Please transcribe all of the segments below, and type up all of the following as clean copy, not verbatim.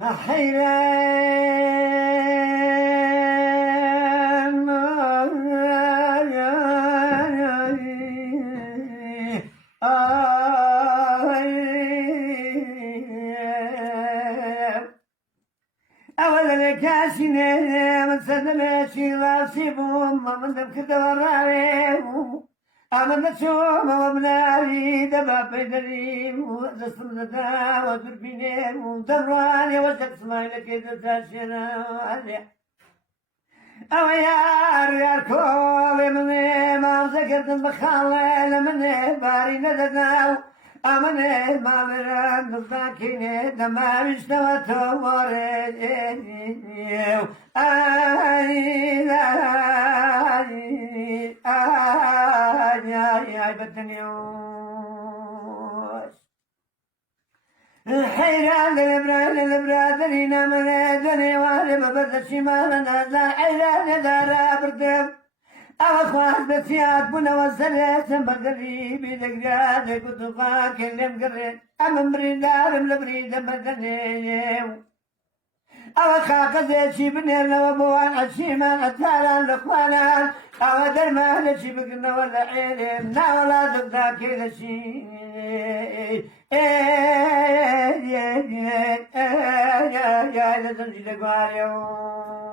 حيران أولا كاسيني من سلمتي راسيبهم من ذبك الدوراري أمن تشوم وبناري دبا بيدريم وزسم زدا وزربينيم ودرواني وزق سمايلك إذا تاشينا أو يار كولي مني ما ذكرت بخالي لمني باري ندداو أمني ما مران نضاكيني دما مشتوى تموري آي بدنيوش حيران البرادرين من دني وارب برد شمالنا لا حيران دارا بردم أخوات بسيات بنا وزلت بقريب دقاد كتفا كلم قريت أمم بريدارم لبريد بدنيو أو خاق زيشي بنير لو بوان عشيمان أتالان لقوانان أو درمان لشي بقنا ولا عيلم نا ولا زبدا كذا شي يا لزنجي لقواريوش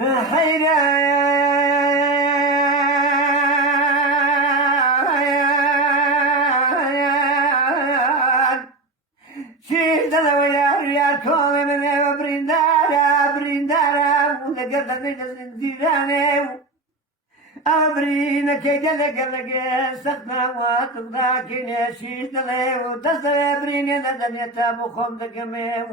حيران شيد لو يا كومي من بريندارا ولقد نجد زيراني أبرينا كي قلق استخدام واتقدا كي شيد لو تصدر بريني ندني تابو خم دقميو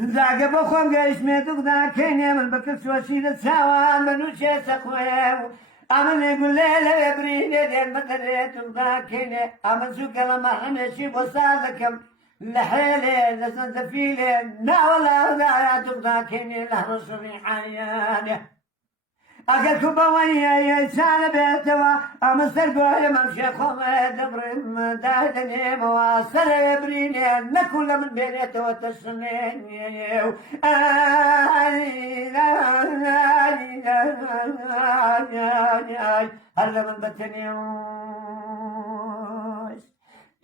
ذاك بخم قيش ميتوك ذا كيني من بكر شوشيد سوا منوشي سقويو أمن يقول ليلة يبريني دين مدريتوك ذا كيني أمن سوك لما حمشي بوصادكم لحيلي لسن تفيلي نا ولا ذاياتوك ذا كيني لحرس ريحانياني أكل كوباوية يسال بيتوا أمستر قوي ممشي خوم دبرم داهدني مواصل يبريني نكل من بينيتو تسنين هلا من بتنيوش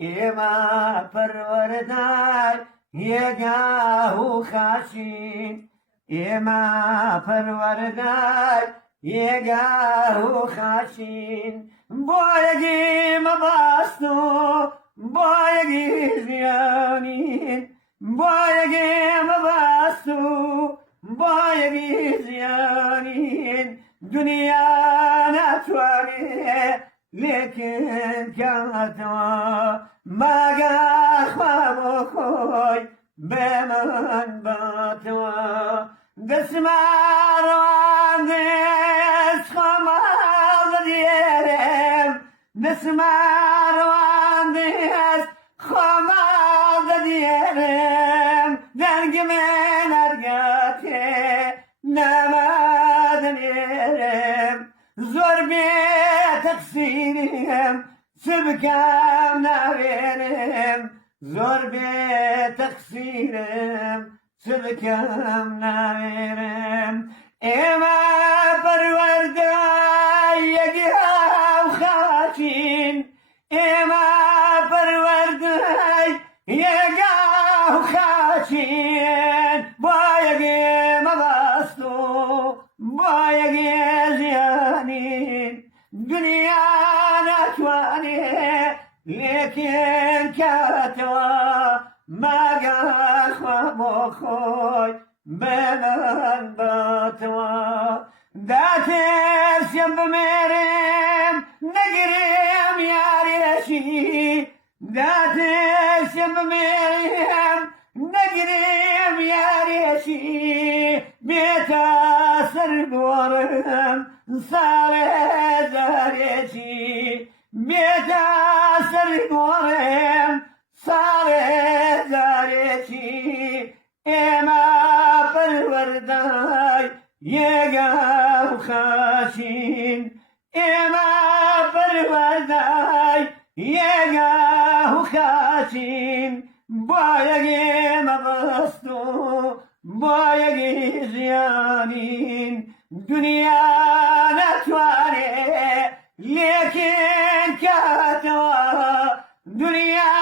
إما فرورداي يقاهو خاشين إما فرورداي يقاهو خاشين بويقي مباستو بويقي زيانين بويقي مباستو بويقي زيانين دنيا ناتواني لكن كاتوا ما قاخوا خوي بمن باتوا دسمار واندس خمال ديرم دسمار واندس خمال ديرم درق من أرقاتي نماد نيرم زور بيت تقصيرم سبكام ناريرم زور بيت تقصيرم سبكام ناريرم إما پروردگار يقها وخاشين إما پروردگار يقها وخاشين بايقي مباستو بايقي زيانين دنيا نتواني لكن كاتوا ما قاخوا مخوي بمن باتوا داتر سيب ميرم نقرم يا ريشي داتر سيب ميرم نقرم يا ريشي بيتا سرقورم صار زاريشي بيتا سرقورم صار زاريشي إما بالورداي يقاو خاشين إما بالورداي يقاو خاشين ناچین بایەگێ مەبەست و بایەگی ژیانین دنیا ناتوانێ لێکێن کاتەوە دنیا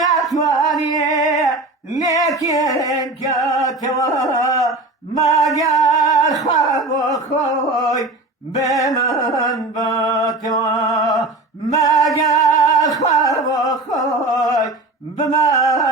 ناتوانێ لێکێن کاتەوە ماگار خوا بۆ خۆی بێمان باتەوە ماگار خوا بۆ خۆی بمان